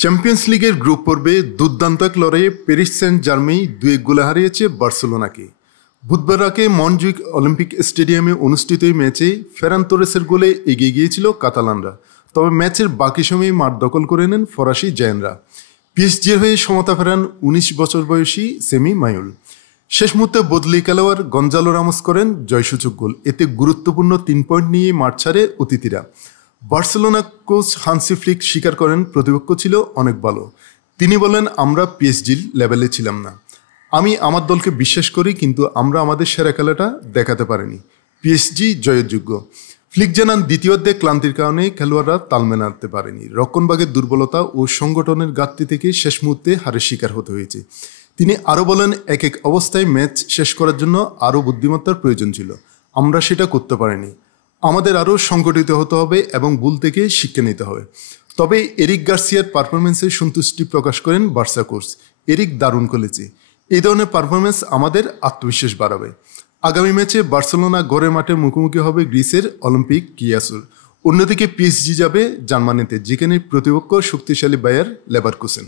Champions লিগের group পর্বে দুর্দান্ত এক লড়াইয়ে প্যারিস সেন্ট জার্মেই 2-1 গোলে হারিয়েছে বার্সেলোনাকে। বুধবার রাতে মনজুইক অলিম্পিক স্টেডিয়ামে অনুষ্ঠিত এই ম্যাচে ফেরান তোরেসের গোলে এগিয়ে গিয়েছিল কাতালানরা। তবে ম্যাচের বাকি সময়ে মাঠ দখল করে নেন ফরাসি জায়ান্টরা। পিএসজির হয়ে সমতা ফেরান 19 বছর বয়সী সেমি মায়ুল। শেষ মুহূর্তে বদলি খেলোয়াড় গঞ্জালো রামোস করেন জয়সূচক গোল। এতে গুরুত্বপূর্ণ 3 পয়েন্ট নিয়ে মাঠ ছাড়ে অতিথিরা। বার্সেলোনা কোচ হান্সি ফ্লিক স্বীকার করেন প্রতিপক্ষ ছিল অনেক ভালো। তিনি বলেন, আমরা পিএসজির লেভেলে ছিলাম না। আমি আমার দলকে বিশ্বাস করি, কিন্তু আমরা আমাদের সেরা খেলাটা দেখাতে পারিনি। পিএসজি জয়ের যোগ্য। ফ্লিক জানান, দ্বিতীয়ার্ধে ক্লান্তির কারণে খেলোয়াড়রা তাল মেলাতে পারেনি। রক্ষণভাগের দুর্বলতা ও সংগঠনের ঘাটতি থেকে শেষ মুহূর্তে হারের শিকার হতে হয়েছে। তিনি আরও বলেন, এক অবস্থায় ম্যাচ শেষ করার জন্য আরও বুদ্ধিমত্তার প্রয়োজন ছিল। আমরা সেটা করতে পারিনি। আমাদের আরও সংগঠিত হতে হবে এবং ভুল থেকে শিক্ষা নিতে হবে। তবে এরিক গার্সিয়ার পারফরমেন্সে সন্তুষ্টি প্রকাশ করেন বার্সা কোচ। এরিক দারুণ খেলেছে। এই ধরনের পারফরমেন্স আমাদের আত্মবিশ্বাস বাড়াবে। আগামী ম্যাচে বার্সেলোনা ঘরের মাঠে মুখোমুখি হবে গ্রিসের অলিম্পিক কিয়াসুর। অন্যদিকে পিএসজি যাবে জার্মানিতে, যেখানে প্রতিপক্ষ শক্তিশালী বায়ার লেভারকুসেন।